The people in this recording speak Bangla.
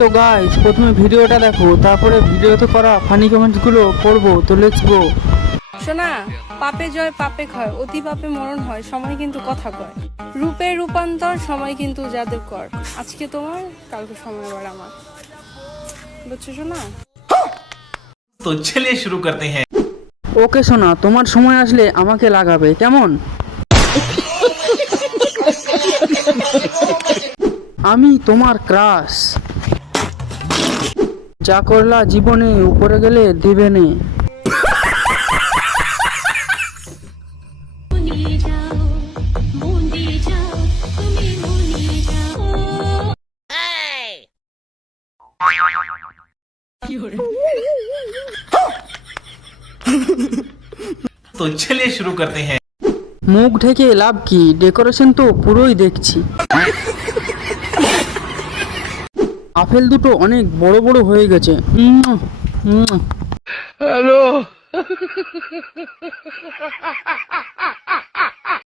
তো গাইস, প্রথমে ভিডিওটা দেখো, তারপরে ভিডিওতে করা ফানি কমেন্টসগুলো পড়বো। তো লেটস গো। শোনা, পাপে জয় পাপে ক্ষয়, অতি পাপে মরণ হয়, সময় কিন্তু কথা কয়। রূপে রূপান্তর, সময় কিন্তু জাদুকর। আজকে তোমার, কালকে সময় আবার আমার। বুঝছো শোনা? तो चलिए शुरू करते हैं। ওকে সোনা, তোমার সময় আসলে আমাকে লাগাবে, কেমন? আমি তোমার ক্রাশ, যা করলা জীবনে উপরে গেলে দিবে নে। तो चलिए शुरू करते हैं। মুখ ঢেকে লাভ কি, ডেকোরেশন তো পুরোই দেখছি। আপেল দুটো অনেক বড় বড় হয়ে গেছে। হ্যালো।